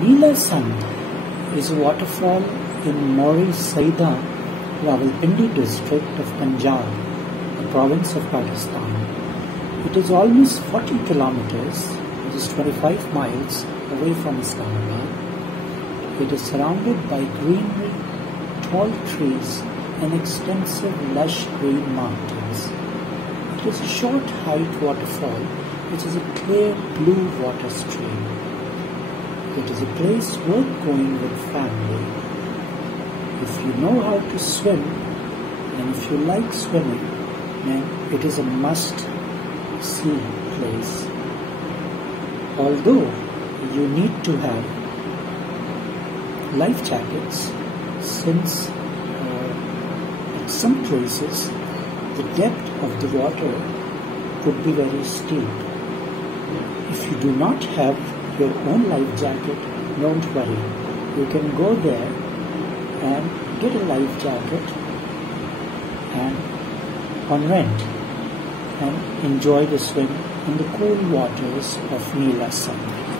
Neela Sand is a waterfall in Mori Saida, Rawalpindi district of Punjab, the province of Pakistan. It is almost 40 kilometers, which is 25 miles away from Islamabad. It is surrounded by greenery, tall trees, and extensive lush green mountains. It is a short height waterfall which is a clear blue water stream. It is a place worth going with family. If you know how to swim and if you like swimming, then it is a must-see place. Although you need to have life jackets, since at some places the depth of the water could be very steep. If you do not have your own life jacket, don't worry. You can go there and get a life jacket and on rent and enjoy the swim in the cool waters of Neela Sand.